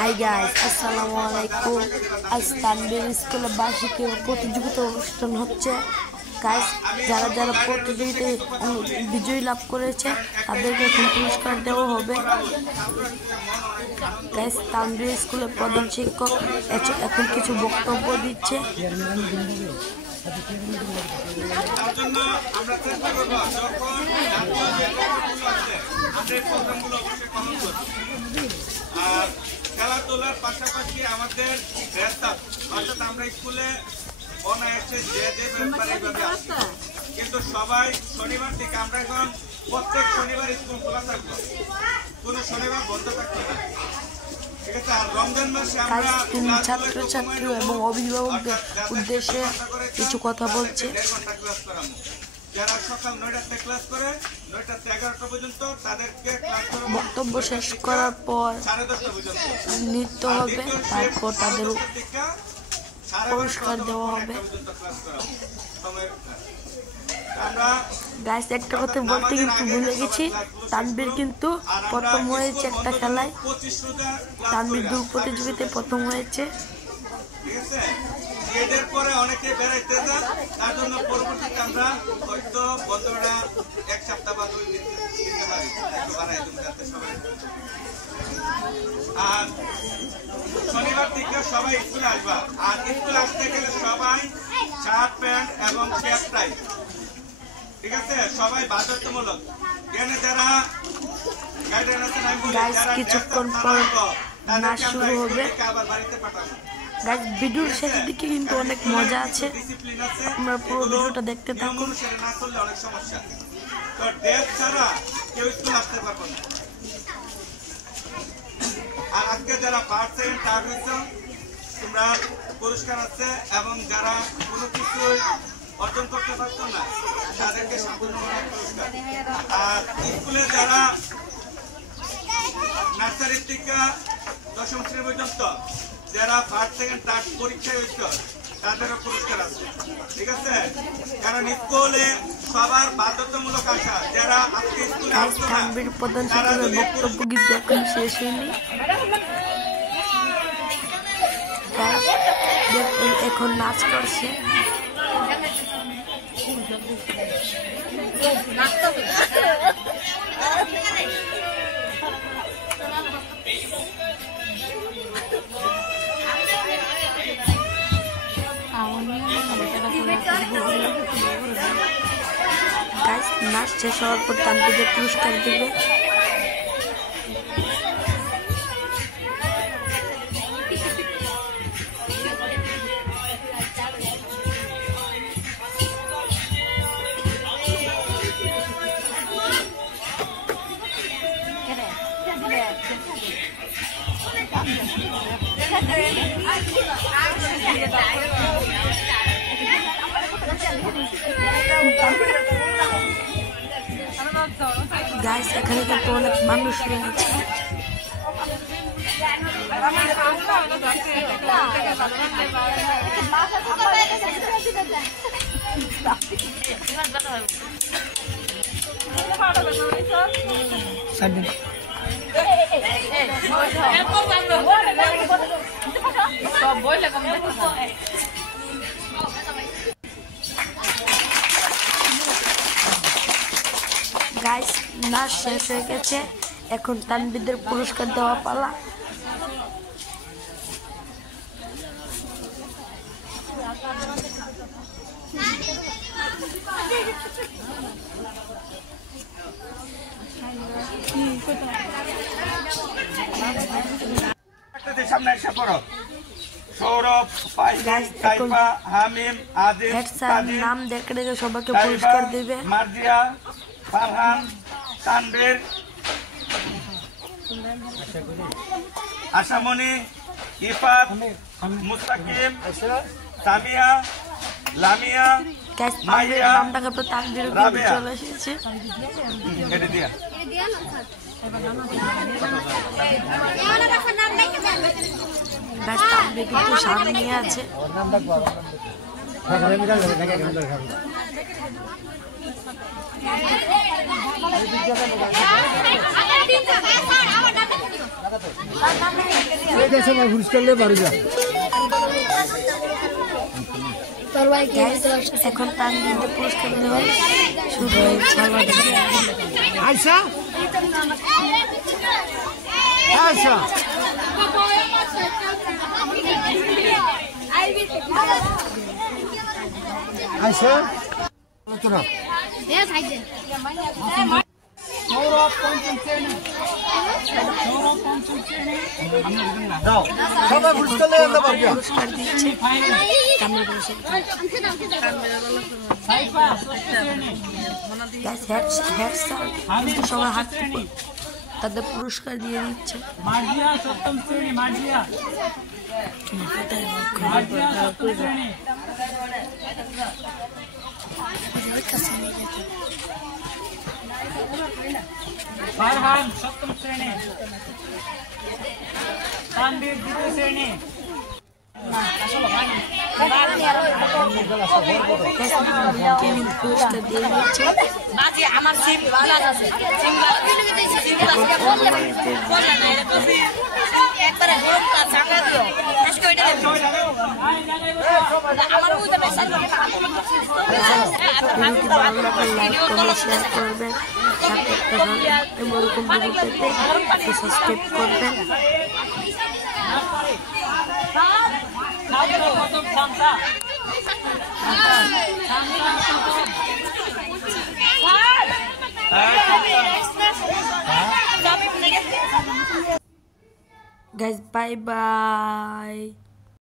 Hi guys, আসসালামু আলাইকুম। আজ তানবীর স্কুলে বার্ষিক প্রতিযোগিতা অনুষ্ঠান হচ্ছে। গাইস, যারা যারা প্রতিযোগিতায় বিজয়ী লাভ করেছে তাদেরকে এখন পুরস্কার দেওয়া হবে। গাইস, তানবীর স্কুলের প্রধান শিক্ষক এখন কিছু বক্তব্য দিচ্ছে। খেলাধুলার পাশাপাশি আমাদের অর্থাৎ আমরা স্কুলে অনায়াসে কিন্তু সবাই শনিবার থেকে আমরা এখন প্রত্যেক শনিবার স্কুল খোলা থাকবো, কোন শনিবার বন্ধ থাকবে না। ঠিক আছে। আর রমজান মাসে আমরা ছাত্রছাত্রী এবং অভিভাবকদের উদ্দেশ্যে কিছু কথা বলছে। যারা সকাল 9টাতে ক্লাস করে 9টা থেকে 11টা পর্যন্ত তাদেরকে বক্তব্য শেষ করার পর 10:30 পর্যন্ত নৃত্য হবে, তারপর তাদের পুরস্কার দেওয়া হবে। গাইস, একটা কথা বলতে কিন্তু ভুলে গেছি, তানবীর কিন্তু প্রথম হয়েছে একটা খেলায়। তানবীর দৌড় প্রতিযোগিতায় প্রথম হয়েছে। ঠিক আছে। এদের পরে অনেকে বেড়াইতে যান, তার জন্য পরবর্তীতে আমরা হয়তো বন্ধটা এক সপ্তাহ বা 2 দিন দিতে পারি, একটু বাড়াই দেবো যাতে সবাই। আর শনিবার থেকে সবাই স্কুলে আসবা। আর স্কুলে আসতে গেলে সবাই শার্ট প্যান্ট এবং ক্যাপ টাই, ঠিক আছে, সবাই বাধ্যতামূলক। এখানে যারা গাইডলাইন আছে না, কিছুক্ষণ পর নাচ শুরু হবে। আবার বাড়িতে পাঠানো। গাইস, ভিডিওর শেষের দিকে কিন্তু অনেক মজা আছে, আপনারা পুরো ভিডিওটা দেখতে থাকুন। না করলে অনেক সমস্যা, তো ড্রেস ছাড়া কেউ স্কুল আসতে পারবে না। আর আজকে যারা ফার্স্ট সেকেন্ড থার্ড হয়েছে তোমরা পুরস্কার আছে, এবং যারা কোনো কিছু অর্জন করতে পারতো না তাদেরকে সম্পূর্ণ পুরস্কার। আর স্কুলে যারা নার্সারি থেকে 10ম শ্রেণী পর্যন্ত যারা ফার্স্ট সেকেন্ড থার্ড পরীক্ষায় হয়েছে তাদেরও পুরস্কার আছে। ঠিক আছে। কারণ স্কুলে সবার বাধ্যতামূলক আসা, যারা আজকে স্কুলে আসতো না প্রধান শিক্ষকের বক্তব্য কিন্তু এখন শেষ হয়নি। এখন নাচ করছে। নাচ শেষ হওয়ার পর তানবীরকে পুরস্কার দিবে। গাইস, এখানে কিন্তু অনেক মানুষ রয়েছে। গাইস, নাচ শেষ হয়ে গেছে, এখন তানবীরদের পুরস্কার দেওয়া পালা। সামনে এসে পড়ো। সৌরভ, সাইফা, হামিম, আদিল, নাম দেখে দেখে সবাইকে পুরস্কার দিবে। মার্জিয়া, ফারহান, তানবীর, আশামণি, ইফাত, মুস্তাকিম, সামিয়া, লামিয়া, মাইয়া, রাবিয়া। চলে এসেছে। কিন্তু সামনে আছে। আমার Guys, এখন তানভীরদের পুরস্কার দেওয়া শুরু হয়েছে আমাদের। আয়শা আয়শা আয়শা তোরা সৌরভ পঞ্চম শ্রেণী দাও সবাই পুরস্কার নিয়ে আনতে পারবে পুরস্কার দিচ্ছে তানভীর পুরস্কার। Guys, head sir, সবাই হাত তুলে তাদের পুরস্কার দিয়ে দিচ্ছে। মাঝিয়া সপ্তম শ্রেণী মাঝিয়া সপ্তম শ্রেণী ফারহান সপ্তম শ্রেণী তানভীর দ্বিতীয় শ্রেণী কেমিন পুরস্কার দিয়ে দিচ্ছে। আমার সিম গ্লাস আছে সিম একবারে গোলটা চাকা দিও আজকে ওইটা দেবো আমার ওইটা মেসেজ ভিডিওটি ভালো লাগলে লাইক করবেন, শেয়ার করবেন, সাথে এরকম ভিডিও পেতে সাবস্ক্রাইব করবেন। প্রথম সামসা Guys, bye bye.